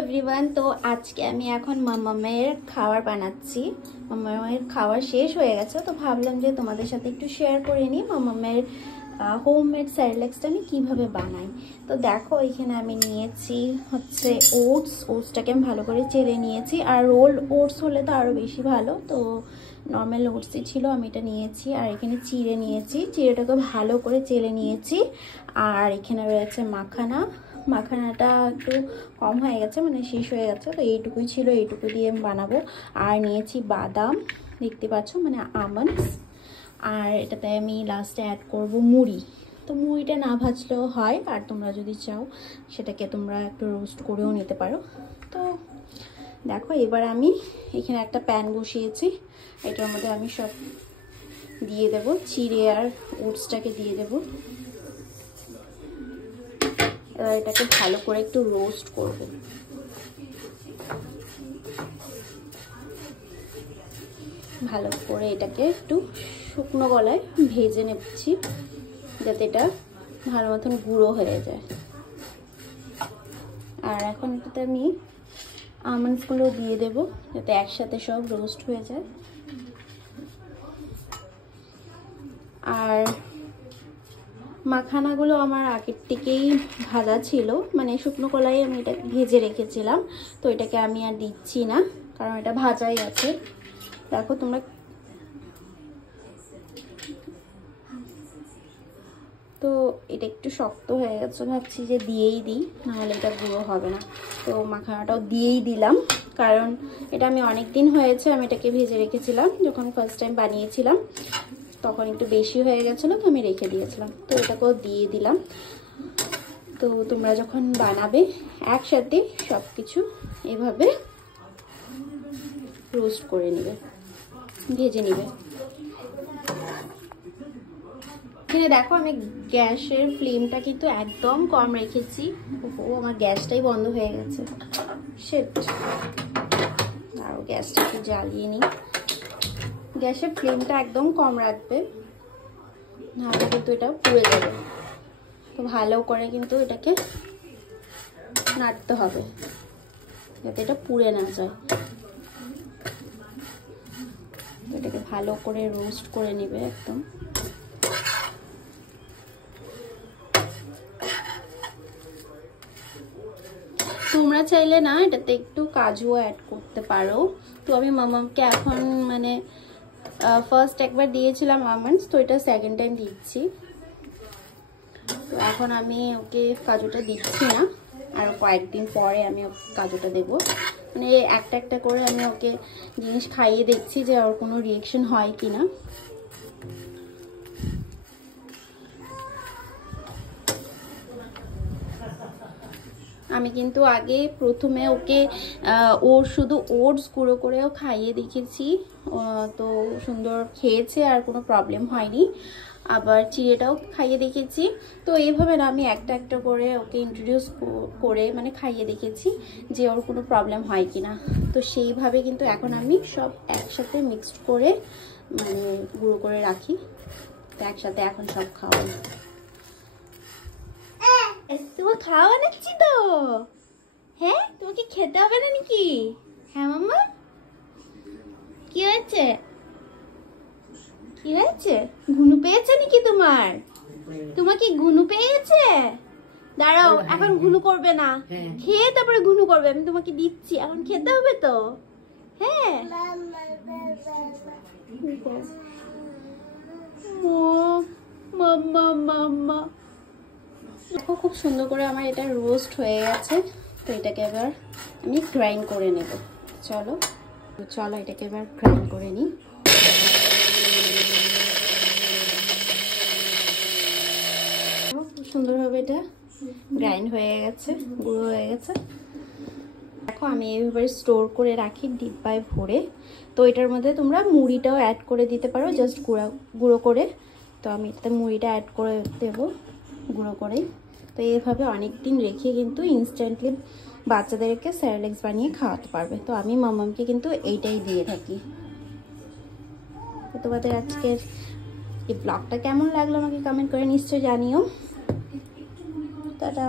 Everyone, তো আজকে আমি এখন মামামের খাবার বানাচ্ছি। মামামের খাবার শেষ হয়ে গেছে, তো ভাবলাম যে তোমাদের সাথে একটু শেয়ার করে নিই মামামের হোমমেড স্যারেলেক্সটা আমি কীভাবে বানাই। তো দেখো এখানে আমি নিয়েছি হচ্ছে ওটসটাকে আমি ভালো করে চেলে নিয়েছি, আর রোল ওটস হলে তো আরও বেশি ভালো। তো নর্মাল ওটসই ছিল, আমি এটা নিয়েছি। আর এখানে চিড়ে নিয়েছি, চিড়েটাকে ভালো করে চেলে নিয়েছি। আর এখানে রয়েছে মাখানাটা একটু কম হয়ে গেছে, মানে শেষ হয়ে গেছে, তো এইটুকুই ছিল, এইটুকু দিয়ে আমি বানাবো। আর নিয়েছি বাদাম, দেখতে পাচ্ছ, মানে আমন্ডস। আর এটাতে আমি লাস্টে অ্যাড করব মুড়ি। তো মুড়িটা না ভাজলেও হয়, আর তোমরা যদি চাও সেটাকে তোমরা একটু রোস্ট করেও নিতে পারো। তো দেখো এবার আমি এখানে একটা প্যান বসিয়েছি, এটার মধ্যে আমি সব দিয়ে দেব, চিড়ে আর ওটসটাকে দিয়ে দেব। এবার এটাকে ভালো করে একটু রোস্ট করবে। ভালো করে এটাকে একটু শুকনো গলায় ভেজে নিচ্ছি, যাতে এটা ভালো মতন গুঁড়ো হয়ে যায়। আর এখন এটাতে আমি আমন্ডসগুলো দিয়ে দেব, যাতে একসাথে সব রোস্ট হয়ে যায়। আর মাখানাগুলো আমার আগের থেকেই ভাজা ছিল, মানে শুকনো কলাই আমি এটা ভেজে রেখেছিলাম, তো এটাকে আমি আর দিচ্ছি না, কারণ এটা ভাজাই আছে। দেখো তোমরা, তো এটা একটু শক্ত হয়ে গেছে, ভাবছি যে দিয়েই দিই, নাহলে এটা গুঁড়ো হবে না। তো মাখানাটাও দিয়েই দিলাম, কারণ এটা আমি অনেক দিন হয়েছে আমি এটাকে ভেজে রেখেছিলাম, যখন ফার্স্ট টাইম বানিয়েছিলাম তখন একটু বেশি হয়ে গেছিলো, তো আমি রেখে দিয়েছিলাম। তো এটাকেও দিয়ে দিলাম। তো তোমরা যখন বানাবে একসাথে সব কিছু এভাবে রোস্ট করে নেবে, ভেজে নেবে। এখানে দেখো আমি গ্যাসের ফ্লেমটা কিন্তু একদম কম রেখেছি। ও আমার গ্যাসটাই বন্ধ হয়ে গেছে, শিট। আর গ্যাসটা একটু জ্বালিয়ে নিই। গ্যাসের ফ্লেমটা একদম কম রাখবে, নাহলে কিন্তু এটা পুড়ে যাবে। তো ভালো করে কিন্তু এটাকে নাড়তে হবে, যাতে এটা পুড়ে না যায়। এটাকে ভালো করে রোস্ট করে নেবে একদম। তোমরা চাইলে না এটাতে একটু কাজুও অ্যাড করতে পারো। তো আমি মামাকে এখন মানে ফার্স্ট একবার দিয়েছিলাম আমন্ডস, তো এটা সেকেন্ড টাইম দিচ্ছি। তো এখন আমি ওকে কাজুটা দিচ্ছি না, আর কয়েকদিন পরে আমি কাজুটা দেব। মানে একটা একটা করে আমি ওকে জিনিস খাইয়ে দেখছি যে ওর কোনো রিয়েকশন হয় কি না। আমি কিন্তু আগে প্রথমে ওকে ওর শুধু ওটস গুঁড়ো করেও খাইয়ে দেখেছি, তো সুন্দর খেয়েছে, আর কোনো প্রবলেম হয়নি। আবার চিড়েটাও খাইয়ে দেখেছি। তো এইভাবে না আমি একটা একটা করে ওকে ইন্ট্রোডিউস করে মানে খাইয়ে দেখেছি যে ওর কোনো প্রবলেম হয় কি না। তো সেইভাবে কিন্তু এখন আমি সব একসাথে মিক্সড করে মানে গুঁড়ো করে রাখি, তো একসাথে এখন সব খাওয়াই। তোমার খাওয়া বানাচ্ছি তো, হ্যাঁ তোমাকে খেতে হবে না নাকি? হ্যাঁ মাম্মা, কি হয়েছে? কি হয়েছে? ঘুনু পেয়েছে নাকি তোমার? তোমার কি ঘুনু পেয়েছে? দাঁড়াও, এখন ঘুনু করবে না, খেয়ে তারপরে ঘুনু করবে। আমি তোমাকে দিচ্ছি, এখন খেতে হবে তো। হ্যাঁ, ও মাম্মা মাম্মা। দেখো খুব সুন্দর করে আমার এটা রোস্ট হয়ে গেছে। তো এটাকে এবার আমি গ্রাইন্ড করে নেব। চলো এটাকে এবার গ্রাইন্ড করে নিই। খুব সুন্দরভাবে এটা গ্রাইন্ড হয়ে গেছে, গুঁড়ো হয়ে গেছে। দেখো আমি এইভাবে স্টোর করে রাখি ডিব্বায় ভরে। তো এটার মধ্যে তোমরা মুড়িটাও অ্যাড করে দিতে পারো, জাস্ট গুঁড়ো করে। তো আমি এটাতে মুড়িটা অ্যাড করে দেবো গুঁড়ো করে। তো এইভাবে অনেক দিন রেখে কিন্তু ইনস্ট্যান্টলি বাচ্চাদেরকে স্যারেলেক্স বানিয়ে খাওয়াতে পারবে। তো আমি মামামকে কিন্তু এইটাই দিয়ে থাকি। তো তোমাদের আজকের এই ব্লগটা কেমন লাগলো আমাকে কমেন্ট করে নিশ্চয়ই জানিও। টাটা।